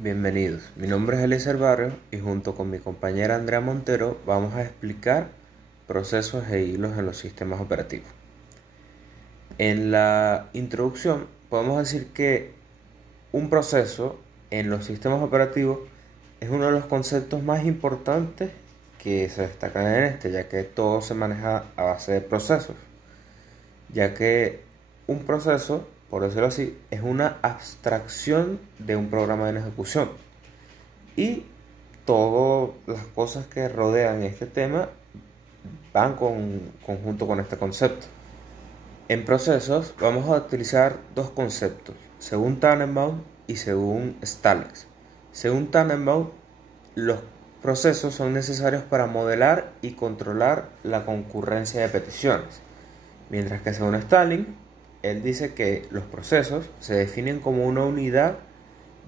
Bienvenidos, mi nombre es Eliezer Barrios y junto con mi compañera Andrea Montero vamos a explicar procesos e hilos en los sistemas operativos. En la introducción podemos decir que un proceso en los sistemas operativos es uno de los conceptos más importantes que se destacan en este, ya que todo se maneja a base de procesos, ya que un proceso, por decirlo así, es una abstracción de un programa en ejecución. Y todas las cosas que rodean este tema van conjunto con este concepto. En procesos vamos a utilizar dos conceptos, según Tannenbaum y según Stalex. Según Tannenbaum, los procesos son necesarios para modelar y controlar la concurrencia de peticiones, mientras que según Stalin, él dice que los procesos se definen como una unidad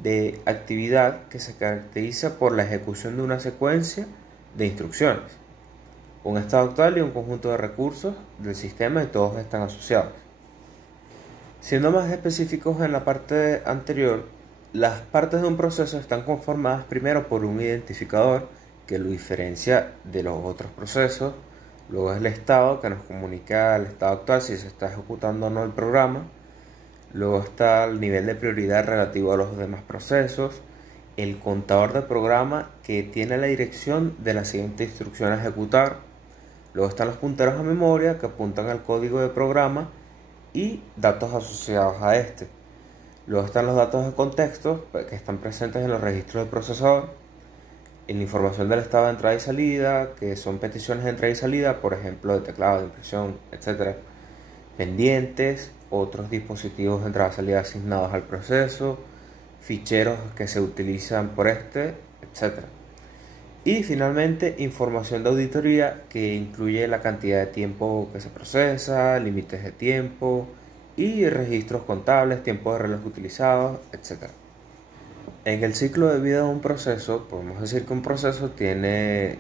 de actividad que se caracteriza por la ejecución de una secuencia de instrucciones, un estado actual y un conjunto de recursos del sistema y todos están asociados. Siendo más específicos en la parte anterior, las partes de un proceso están conformadas primero por un identificador que lo diferencia de los otros procesos, luego es el estado que nos comunica el estado actual si se está ejecutando o no el programa. Luego está el nivel de prioridad relativo a los demás procesos, el contador de programa que tiene la dirección de la siguiente instrucción a ejecutar. Luego están los punteros a memoria que apuntan al código de programa y datos asociados a este. Luego están los datos de contexto que están presentes en los registros del procesador, en la información del estado de entrada y salida, que son peticiones de entrada y salida, por ejemplo, de teclado, de impresión, etc. Pendientes, otros dispositivos de entrada y salida asignados al proceso, ficheros que se utilizan por este, etc. Y finalmente, información de auditoría que incluye la cantidad de tiempo que se procesa, límites de tiempo y registros contables, tiempo de reloj utilizados, etc. En el ciclo de vida de un proceso, podemos decir que un proceso se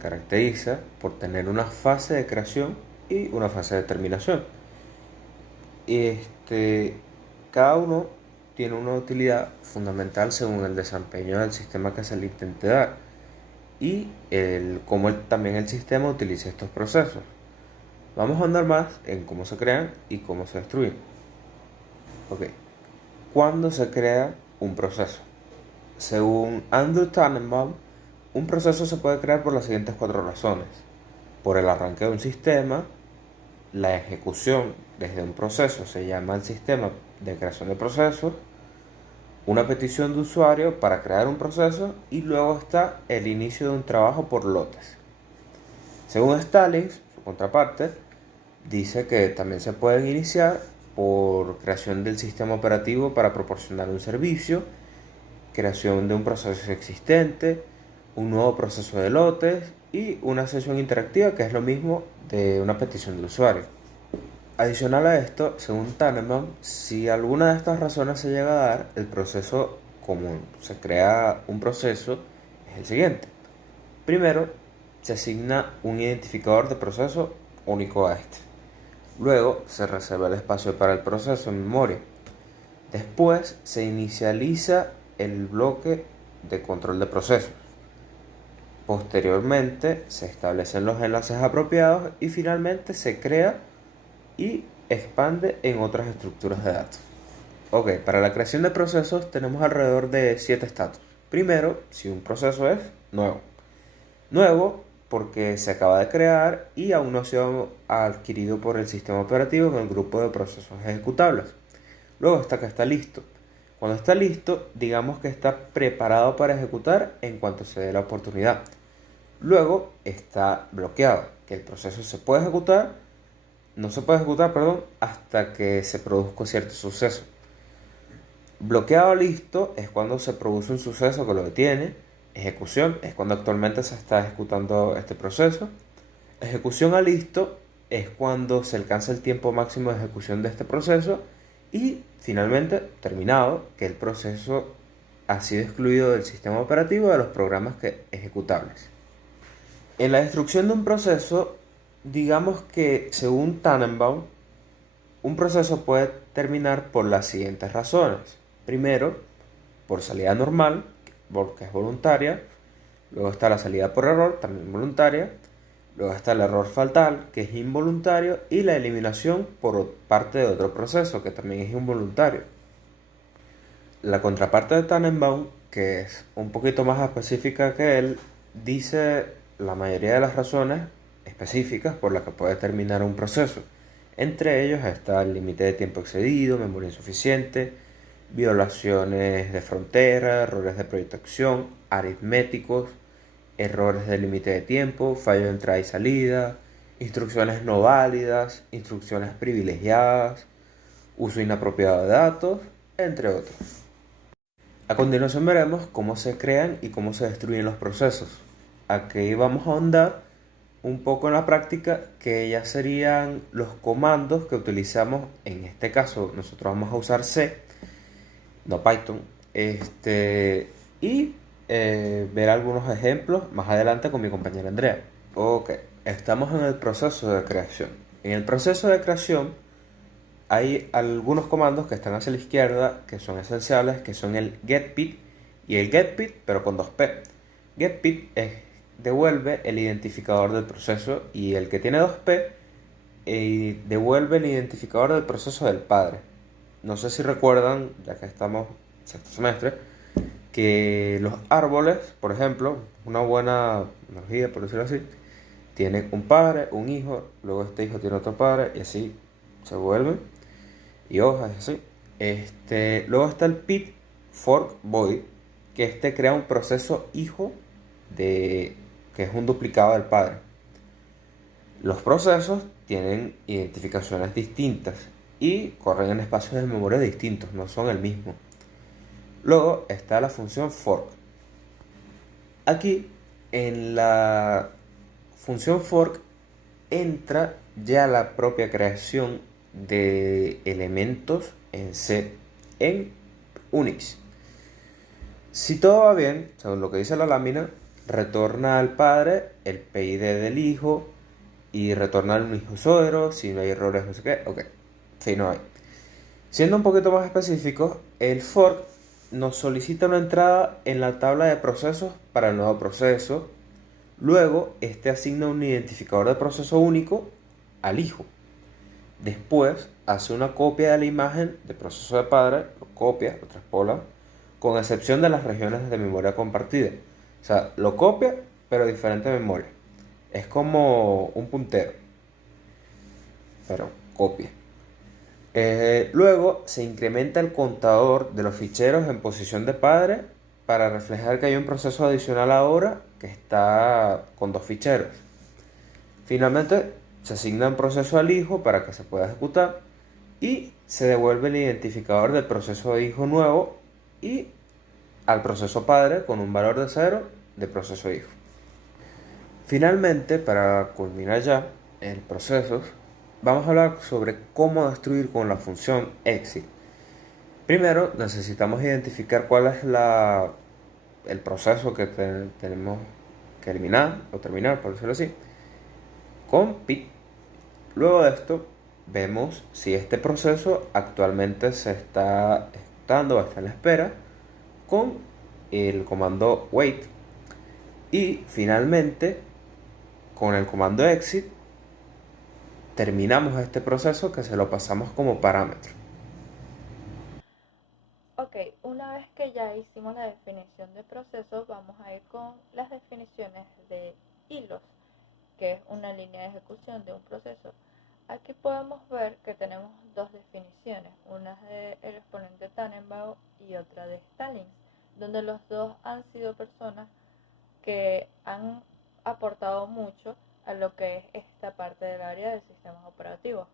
caracteriza por tener una fase de creación y una fase de terminación. Este, Cada uno tiene una utilidad fundamental según el desempeño del sistema que se le intente dar y cómo también el sistema utiliza estos procesos. Vamos a andar más en cómo se crean y cómo se destruyen. Ok, ¿cuándo se crea un proceso? Según Andrew Tannenbaum, un proceso se puede crear por las siguientes cuatro razones: por el arranque de un sistema, la ejecución desde un proceso se llama el sistema de creación de procesos, una petición de usuario para crear un proceso y luego está el inicio de un trabajo por lotes. Según Stalin, su contraparte, dice que también se pueden iniciar por creación del sistema operativo para proporcionar un servicio, creación de un proceso existente, un nuevo proceso de lotes y una sesión interactiva, que es lo mismo de una petición del usuario. Adicional a esto, según Tannenbaum, si alguna de estas razones se llega a dar, el proceso, como se crea un proceso, es el siguiente. Primero, se asigna un identificador de proceso único a este. Luego, se reserva el espacio para el proceso en memoria. Después, se inicializa el bloque de control de procesos. Posteriormente, se establecen los enlaces apropiados y finalmente se crea y expande en otras estructuras de datos. Ok, para la creación de procesos tenemos alrededor de 7 estatus. Primero, si un proceso es nuevo. Nuevo porque se acaba de crear y aún no ha sido adquirido por el sistema operativo en el grupo de procesos ejecutables. Luego está que está listo. Cuando está listo, digamos que está preparado para ejecutar en cuanto se dé la oportunidad. Luego está bloqueado, que el proceso no se puede ejecutar, hasta que se produzca cierto suceso. Bloqueado listo es cuando se produce un suceso que lo detiene. Ejecución es cuando actualmente se está ejecutando este proceso. Ejecución a listo es cuando se alcanza el tiempo máximo de ejecución de este proceso. Y finalmente, terminado, que el proceso ha sido excluido del sistema operativo de los programas ejecutables. En la destrucción de un proceso, digamos que según Tannenbaum, un proceso puede terminar por las siguientes razones. Primero, por salida normal, porque es voluntaria. Luego está la salida por error, también voluntaria. Luego está el error fatal, que es involuntario. Y la eliminación por parte de otro proceso, que también es involuntario. La contraparte de Tannenbaum, que es un poquito más específica que él, dice la mayoría de las razones específicas por las que puede terminar un proceso. Entre ellos está el límite de tiempo excedido, memoria insuficiente, violaciones de frontera, errores de proyección, aritméticos, errores de límite de tiempo, fallo de entrada y salida, instrucciones no válidas, instrucciones privilegiadas, uso inapropiado de datos, entre otros. A continuación veremos cómo se crean y cómo se destruyen los procesos. Aquí vamos a ahondar un poco en la práctica, que ya serían los comandos que utilizamos. En este caso nosotros vamos a usar C, no Python, y ver algunos ejemplos más adelante con mi compañera Andrea. Ok, estamos en el proceso de creación. En el proceso de creación hay algunos comandos que están hacia la izquierda que son esenciales, que son el getPit y el getPit, pero con 2P. GetPit devuelve el identificador del proceso, y el que tiene 2P devuelve el identificador del proceso del padre. No sé si recuerdan, ya que estamos en sexto semestre, que los árboles, por ejemplo, una buena analogía por decirlo así, tienen un padre, un hijo, luego este hijo tiene otro padre y así se vuelven, y hojas y así. Luego está el pit fork void, que crea un proceso hijo de que es un duplicado del padre. Los procesos tienen identificaciones distintas y corren en espacios de memoria distintos, no son el mismo. Luego está la función fork. Aquí en la función fork entra ya la propia creación de elementos en C en Unix. Si todo va bien, según lo que dice la lámina, retorna al padre el PID del hijo y retorna un hijo suegro. Si no hay errores, no sé qué, ok. Si no hay. Siendo un poquito más específicos, el fork nos solicita una entrada en la tabla de procesos para el nuevo proceso. Luego, asigna un identificador de proceso único al hijo. Después, hace una copia de la imagen del proceso de padre, lo copia, lo traspola, con excepción de las regiones de memoria compartida. O sea, lo copia, pero diferente memoria. Es como un puntero, pero copia. Luego se incrementa el contador de los ficheros en posición de padre para reflejar que hay un proceso adicional ahora que está con 2 ficheros. Finalmente se asigna un proceso al hijo para que se pueda ejecutar y se devuelve el identificador del proceso de hijo nuevo y al proceso padre con un valor de 0 de proceso hijo. Finalmente, para culminar ya el proceso, vamos a hablar sobre cómo destruir con la función exit. Primero necesitamos identificar cuál es el proceso que tenemos que eliminar o terminar, por decirlo así, con pit. Luego de esto vemos si este proceso actualmente se está ejecutando o está en la espera con el comando wait. Y finalmente con el comando exit terminamos este proceso, que se lo pasamos como parámetro. Ok, una vez que ya hicimos la definición de procesos, vamos a ir con las definiciones de hilos, que es una línea de ejecución de un proceso. Aquí podemos ver que tenemos dos definiciones, una es del exponente Tannenbaum y otra de Stalin, donde los dos han sido personas que han aportado mucho a lo que es esta parte del área de sistemas operativos.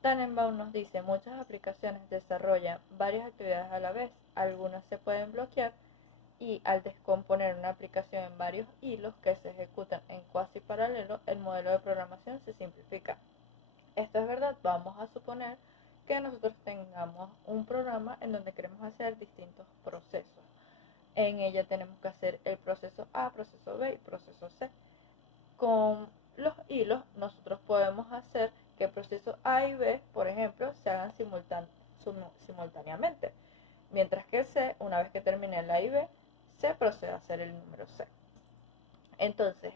Tannenbaum nos dice, muchas aplicaciones desarrollan varias actividades a la vez, algunas se pueden bloquear y al descomponer una aplicación en varios hilos que se ejecutan en cuasi paralelo, el modelo de programación se simplifica. Esto es verdad, vamos a suponer que nosotros tengamos un programa en donde queremos hacer distintos procesos. En ella tenemos que hacer el proceso A, proceso B y proceso C. Con los hilos nosotros podemos hacer que el proceso A y B, por ejemplo, se hagan simultáneamente. Mientras que el C, una vez que termine el A y B, se procede a hacer el número C. Entonces,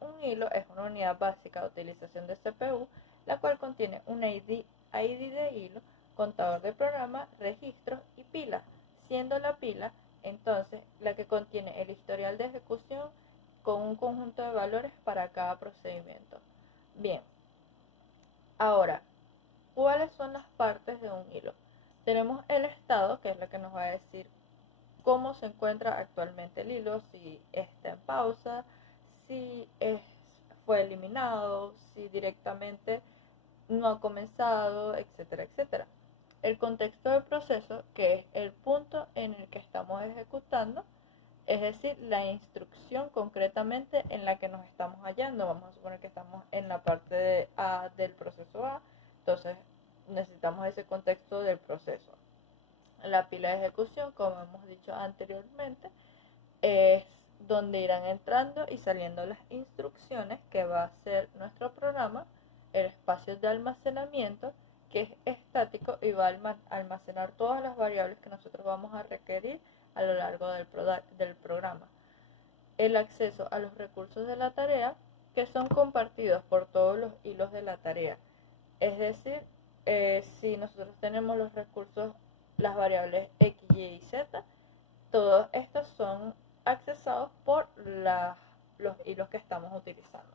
un hilo es una unidad básica de utilización de CPU, la cual contiene un ID de hilo, contador de programa, registros y pila, siendo la pila entonces la que contiene el historial de ejecución con un conjunto de valores para cada procedimiento. Bien, ahora, ¿cuáles son las partes de un hilo? Tenemos el estado, que es lo que nos va a decir cómo se encuentra actualmente el hilo, si está en pausa, si fue eliminado, si directamente no ha comenzado, etcétera, etcétera. El contexto del proceso, que es el punto en el que estamos ejecutando, es decir, la instrucción concretamente en la que nos estamos hallando. Vamos a suponer que estamos en la parte de A del proceso A, entonces necesitamos ese contexto del proceso. La pila de ejecución, como hemos dicho anteriormente, es donde irán entrando y saliendo las instrucciones que va a hacer nuestro programa. El espacio de almacenamiento, que es estático y va a almacenar todas las variables que nosotros vamos a requerir a lo largo del programa. El acceso a los recursos de la tarea, que son compartidos por todos los hilos de la tarea. Es decir, si nosotros tenemos los recursos, las variables x, y y z, todos estos son accesados por los hilos que estamos utilizando.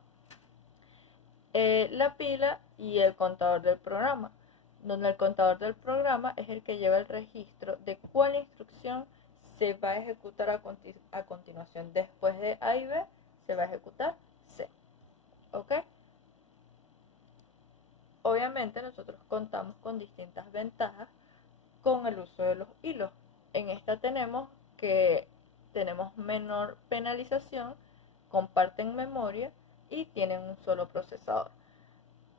La pila y el contador del programa, donde el contador del programa es el que lleva el registro de cuál instrucción se va a ejecutar a continuación. Después de A y B se va a ejecutar C. ¿Ok? Obviamente nosotros contamos con distintas ventajas con el uso de los hilos. En esta tenemos que tenemos menor penalización, comparten memoria y tienen un solo procesador.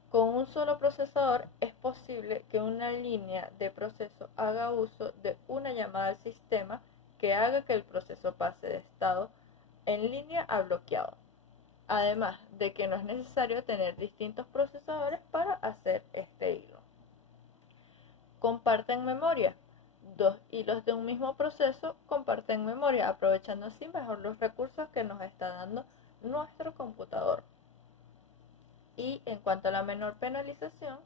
Con un solo procesador es posible que una línea de proceso haga uso de una llamada al sistema que haga que el proceso pase de estado en línea a bloqueado. Además de que no es necesario tener distintos procesadores para hacer este hilo. Comparten memoria. Dos hilos de un mismo proceso comparten memoria, aprovechando así mejor los recursos que nos está dando nuestro computador. Y en cuanto a la menor penalización,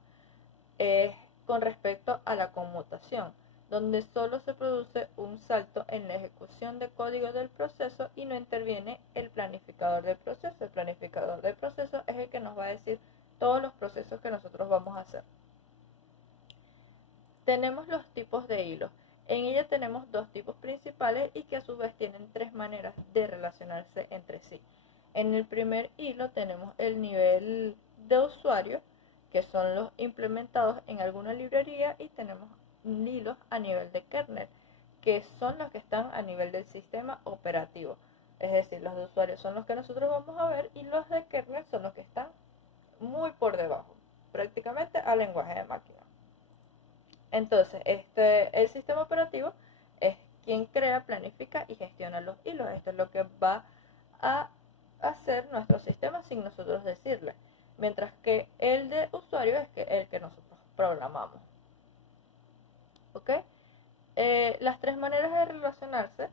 es con respecto a la conmutación, donde solo se produce un salto en la ejecución de código del proceso y no interviene el planificador del proceso. El planificador del proceso es el que nos va a decir todos los procesos que nosotros vamos a hacer. Tenemos los tipos de hilos. En ella tenemos dos tipos principales y que a su vez tienen tres maneras de relacionarse entre sí. En el primer hilo tenemos el nivel de usuario, que son los implementados en alguna librería, y tenemos hilos a nivel de kernel, que son los que están a nivel del sistema operativo. Es decir, los de usuario son los que nosotros vamos a ver y los de kernel son los que están muy por debajo, prácticamente al lenguaje de máquina. Entonces, el sistema operativo es quien crea, planifica y gestiona los hilos. Esto es lo que va a hacer nuestro sistema sin nosotros decirle. Mientras que el de usuario es el que nosotros programamos. ¿Ok? Las tres maneras de relacionarse,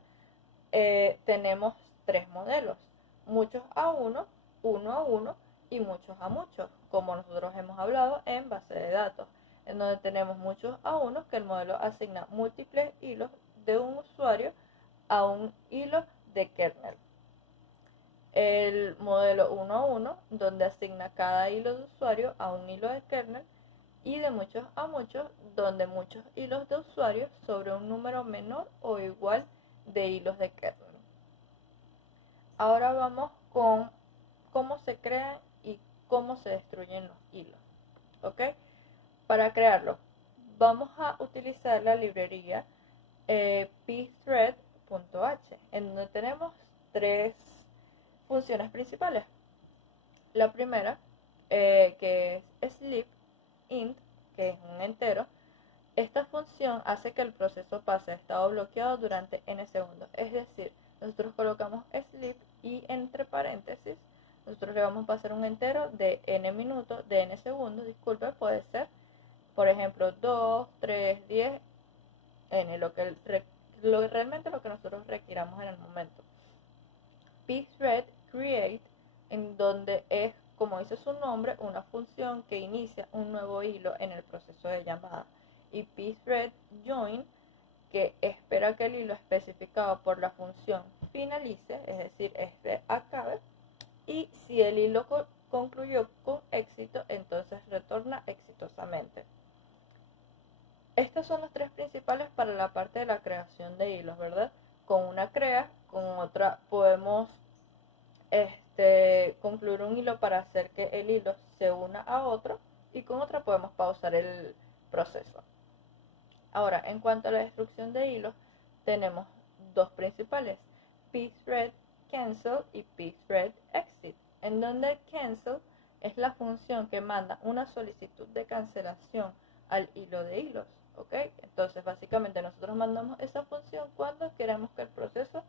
tenemos tres modelos. Muchos a uno a uno y muchos a muchos, como nosotros hemos hablado en base de datos, en donde tenemos muchos a unos, que el modelo asigna múltiples hilos de un usuario a un hilo de kernel. El modelo 1 a 1, donde asigna cada hilo de usuario a un hilo de kernel, y de muchos a muchos, donde muchos hilos de usuario sobre un número menor o igual de hilos de kernel. Ahora vamos con cómo se crean y cómo se destruyen los hilos. ¿Ok? Para crearlo, vamos a utilizar la librería pthread.h, en donde tenemos tres funciones principales. La primera, que es sleep int, que es un entero. Esta función hace que el proceso pase a estado bloqueado durante n segundos. Es decir, nosotros colocamos sleep y entre paréntesis nosotros le vamos a pasar un entero de n minutos, de n segundos, disculpe, puede ser, por ejemplo, 2, 3, 10, n, realmente lo que nosotros requiramos en el momento. pthread create, en donde es, como dice su nombre, una función que inicia un nuevo hilo en el proceso de llamada. Y pthread join, que espera que el hilo especificado por la función finalice, es decir, acabe, y si el hilo concluyó con éxito, entonces retorna exitosamente. Estos son los tres principales para la parte de la creación de hilos, ¿verdad? Con una creas, con otra podemos concluir un hilo para hacer que el hilo se una a otro, y con otra podemos pausar el proceso. Ahora, en cuanto a la destrucción de hilos, tenemos dos principales, pthread cancel y pthread exit, en donde cancel es la función que manda una solicitud de cancelación al hilo de hilos, ¿ok? Entonces, básicamente nosotros mandamos esa función cuando queremos que el proceso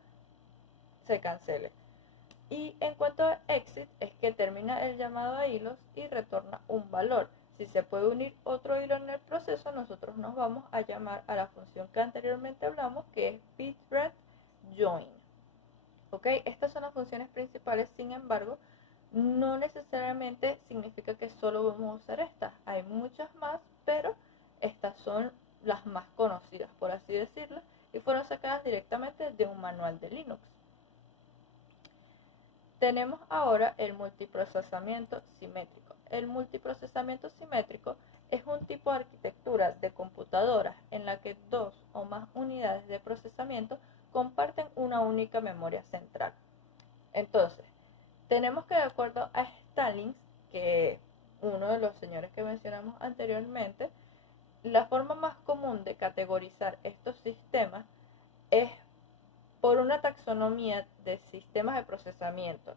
se cancele. Y en cuanto a exit, es que termina el llamado a hilos y retorna un valor. Si se puede unir otro hilo en el proceso, nosotros nos vamos a llamar a la función que anteriormente hablamos, que es pthread join. ¿Ok? Estas son las funciones principales, sin embargo, no necesariamente significa que solo vamos a usar estas. Hay muchas más, pero estas son las más conocidas, por así decirlo, y fueron sacadas directamente de un manual de Linux. Tenemos ahora el multiprocesamiento simétrico. El multiprocesamiento simétrico es un tipo de arquitectura de computadoras en la que dos o más unidades de procesamiento comparten una única memoria central. Entonces, tenemos que, de acuerdo a Stallings, que es uno de los señores que mencionamos anteriormente, la forma más común de categorizar estos sistemas es por una taxonomía de sistemas de procesamiento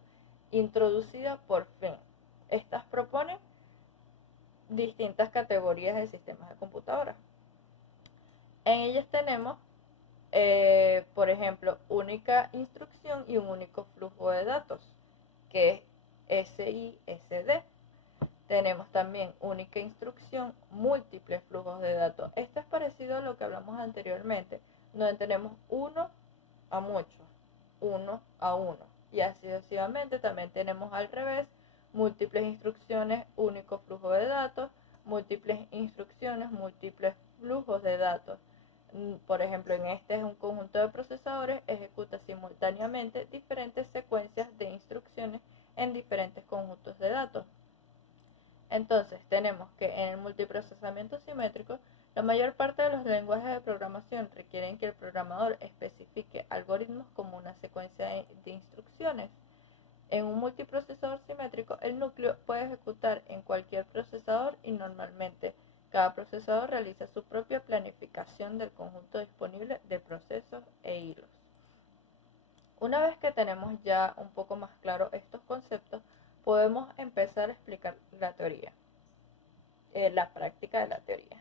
introducida por Flynn. Estas proponen distintas categorías de sistemas de computadoras. En ellas tenemos, por ejemplo, única instrucción y un único flujo de datos, que es SISD. Tenemos también única instrucción, múltiples flujos de datos. Esto es parecido a lo que hablamos anteriormente, donde tenemos uno a muchos, uno a uno, y así sucesivamente. También tenemos al revés, múltiples instrucciones, único flujo de datos, múltiples instrucciones, múltiples flujos de datos. Por ejemplo, en este es un conjunto de procesadores, ejecuta simultáneamente diferentes secuencias de instrucciones en diferentes conjuntos de datos. Entonces, tenemos que en el multiprocesamiento simétrico, la mayor parte de los lenguajes de programación requieren que el programador especifique algoritmos como una secuencia de instrucciones. En un multiprocesador simétrico, el núcleo puede ejecutar en cualquier procesador y normalmente cada procesador realiza su propia planificación del conjunto disponible de procesos e hilos. Una vez que tenemos ya un poco más claro estos conceptos, podemos empezar a explicar la teoría, la práctica de la teoría.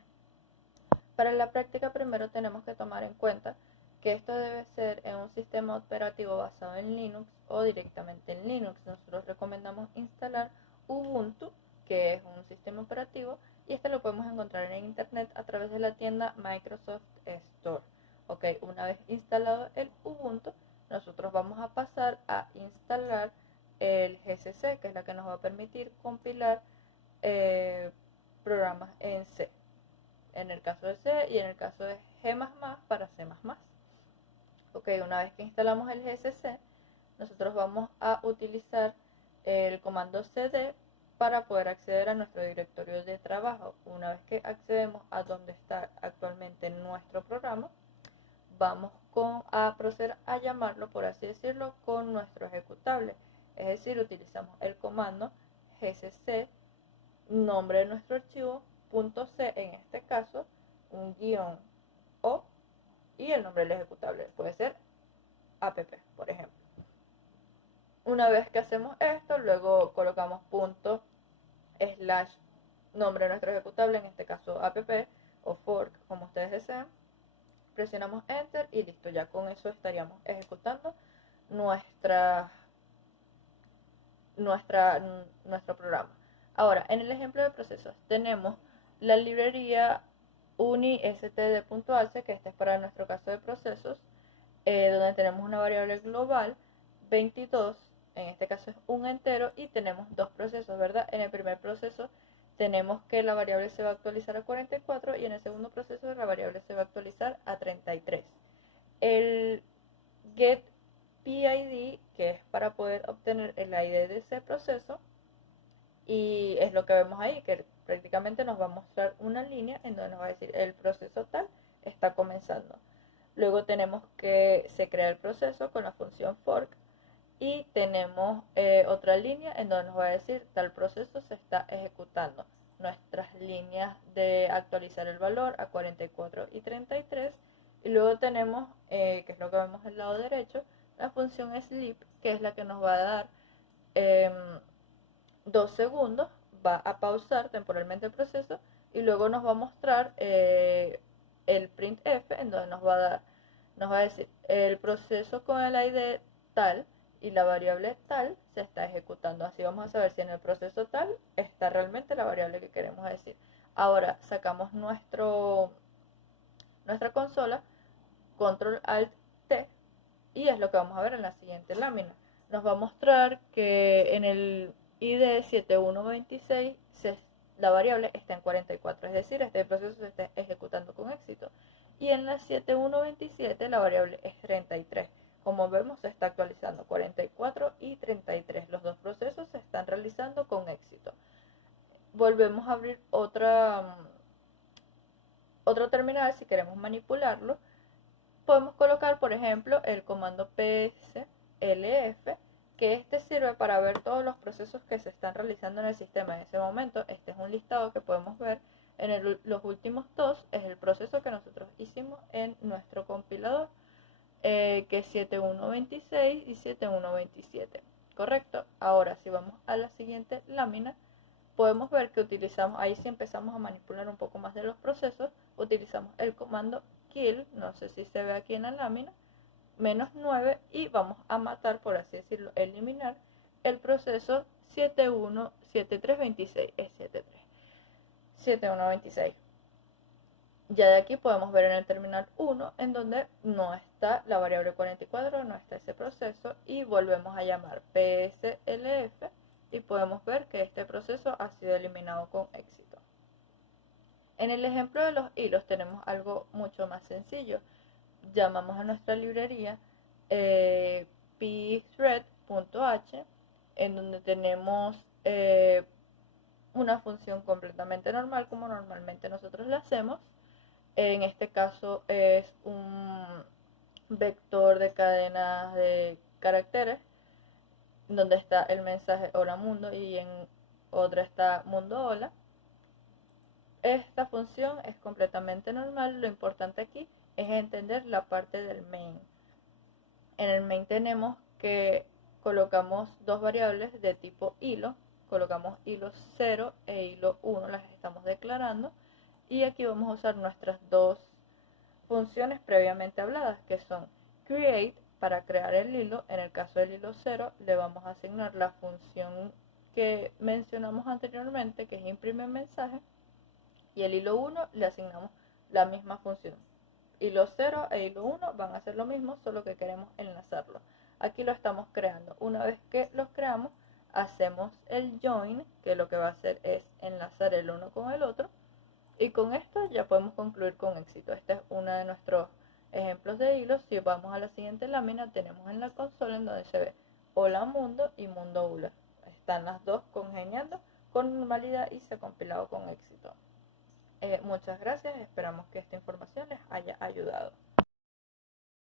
Para la práctica primero tenemos que tomar en cuenta que esto debe ser en un sistema operativo basado en Linux o directamente en Linux. Nosotros recomendamos instalar Ubuntu, que es un sistema operativo, y este lo podemos encontrar en internet a través de la tienda Microsoft Store. Ok, una vez instalado el Ubuntu, nosotros vamos a pasar a instalar el GCC, que es la que nos va a permitir compilar programas en C, en el caso de C, y en el caso de G++ para C++. Ok, una vez que instalamos el GCC, nosotros vamos a utilizar el comando cd para poder acceder a nuestro directorio de trabajo. Una vez que accedemos a donde está actualmente nuestro programa, vamos a proceder a llamarlo, por así decirlo, con nuestro ejecutable. Es decir, utilizamos el comando gcc, nombre de nuestro archivo, .c en este caso, un guión o, y el nombre del ejecutable. Puede ser app, por ejemplo. Una vez que hacemos esto, luego colocamos / nombre de nuestro ejecutable, en este caso app o fork, como ustedes deseen. Presionamos enter y listo, ya con eso estaríamos ejecutando nuestro programa. Ahora, en el ejemplo de procesos tenemos la librería uni.std.h, que este es para nuestro caso de procesos, donde tenemos una variable global 22, en este caso es un entero, y tenemos dos procesos, ¿verdad? En el primer proceso tenemos que la variable se va a actualizar a 44 y en el segundo proceso la variable se va a actualizar a 33. El getPID, que es para poder obtener el ID de ese proceso, y es lo que vemos ahí, que prácticamente nos va a mostrar una línea en donde nos va a decir el proceso tal está comenzando. Luego tenemos que se crea el proceso con la función fork y tenemos otra línea en donde nos va a decir tal proceso se está ejecutando. Nuestras líneas de actualizar el valor a 44 y 33. Y luego tenemos, que es lo que vemos del lado derecho, la función sleep, que es la que nos va a dar 2 segundos, va a pausar temporalmente el proceso y luego nos va a mostrar el printf en donde nos va a decir el proceso con el ID tal y la variable tal se está ejecutando. Así vamos a saber si en el proceso tal está realmente la variable que queremos decir. Ahora sacamos nuestra consola, control alt T, y es lo que vamos a ver en la siguiente lámina. Nos va a mostrar que en el ID 7126 la variable está en 44, es decir, este proceso se está ejecutando con éxito. Y en la 7127 la variable es 33. Como vemos, se está actualizando 44 y 33. Los dos procesos se están realizando con éxito. Volvemos a abrir otro terminal si queremos manipularlo. Podemos colocar, por ejemplo, el comando pslf, que este sirve para ver todos los procesos que se están realizando en el sistema en ese momento. Este es un listado que podemos ver. Los últimos dos es el proceso que nosotros hicimos en nuestro compilador, que es 7126 y 7127. ¿Correcto? Ahora, si vamos a la siguiente lámina, podemos ver que utilizamos, ahí sí empezamos a manipular un poco más de los procesos, utilizamos el comando kill, no sé si se ve aquí en la lámina, -9, y vamos a matar, por así decirlo, eliminar el proceso 717326, es 7126. Ya de aquí podemos ver en el terminal 1 en donde no está la variable 44, no está ese proceso, y volvemos a llamar pslf y podemos ver que este proceso ha sido eliminado con éxito. En el ejemplo de los hilos tenemos algo mucho más sencillo. Llamamos a nuestra librería pthread.h, en donde tenemos una función completamente normal como normalmente nosotros la hacemos. En este caso es un vector de cadenas de caracteres donde está el mensaje hola mundo y en otra está mundo hola. Esta función es completamente normal. Lo importante aquí es entender la parte del main. En el main tenemos que colocamos dos variables de tipo hilo. Colocamos hilo 0 e hilo 1, las estamos declarando. Y aquí vamos a usar nuestras dos funciones previamente habladas, que son create para crear el hilo. En el caso del hilo 0 le vamos a asignar la función que mencionamos anteriormente, que es imprime mensaje, y el hilo 1 le asignamos la misma función. Hilo 0 e hilo 1 van a hacer lo mismo, solo que queremos enlazarlo. Aquí lo estamos creando. Una vez que los creamos, hacemos el join, que lo que va a hacer es enlazar el uno con el otro. Y con esto ya podemos concluir con éxito. Este es uno de nuestros ejemplos de hilos. Si vamos a la siguiente lámina, tenemos en la consola en donde se ve hola mundo y mundo hola. Están las dos congeniando con normalidad y se ha compilado con éxito. Muchas gracias, esperamos que esta información les haya ayudado.